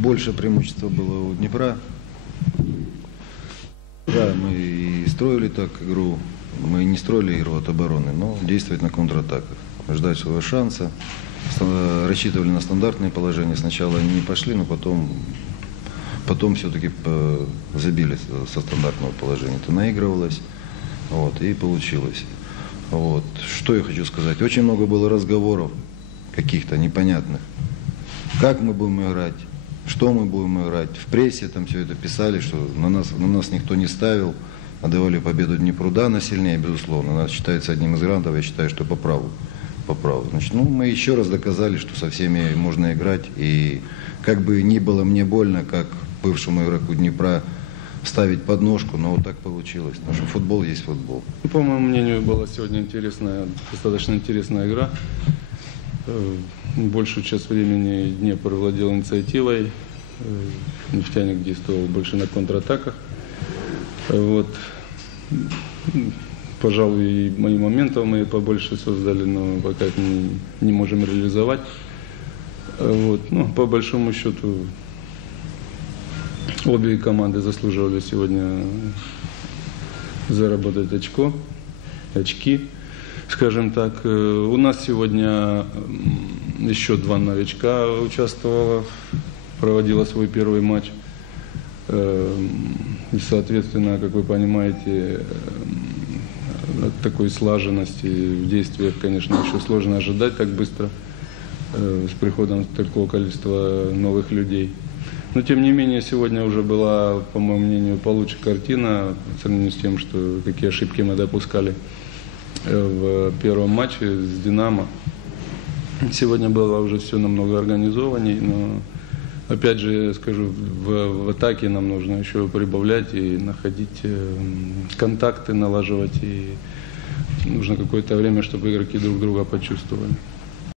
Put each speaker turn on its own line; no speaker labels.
Больше преимущества было у Днепра. Да, мы и строили так игру, мы не строили игру от обороны, но действовать на контратаках, ждать своего шанса. Рассчитывали на стандартные положения. Сначала они не пошли, но потом, потом все-таки забили со стандартного положения. Это наигрывалось, вот, и получилось. Вот. Что я хочу сказать? Очень много было разговоров каких-то непонятных. Как мы будем играть, что мы будем играть. В прессе там все это писали, что на нас, на нас никто не ставил, отдавали победу Днепру. Да, она сильнее, безусловно. Она считается одним из грантов, я считаю, что по праву. По праву. Значит, ну, мы еще раз доказали, что со всеми можно играть. И как бы ни было мне больно, как бывшему игроку Днепра, ставить подножку, но вот так получилось. Потому что футбол есть футбол.
Ну, По моему мнению, была сегодня интересная, достаточно интересная игра. Большую часть времени Днепр владел инициативой. Э, Нефтяник действовал больше на контратаках. Э, Вот. Пожалуй, и мои моментов мы побольше создали, но пока их не, не можем реализовать. Э, Вот. Ну, по большому счету, обе команды заслуживали сегодня заработать очко, очки, скажем так. У нас сегодня еще два новичка участвовало, проводило свой первый матч. Э, И, соответственно, как вы понимаете, э, от такой слаженности в действиях, конечно, еще сложно ожидать так быстро э, с приходом такого количества новых людей. Но, тем не менее, сегодня уже была, по моему мнению, получше картина по сравнению с тем, что какие ошибки мы допускали э, в первом матче с «Динамо». Сегодня было уже все намного организованней, но, опять же, я скажу, в, в атаке нам нужно еще прибавлять и находить э, контакты, налаживать, и нужно какое-то время, чтобы игроки друг друга почувствовали.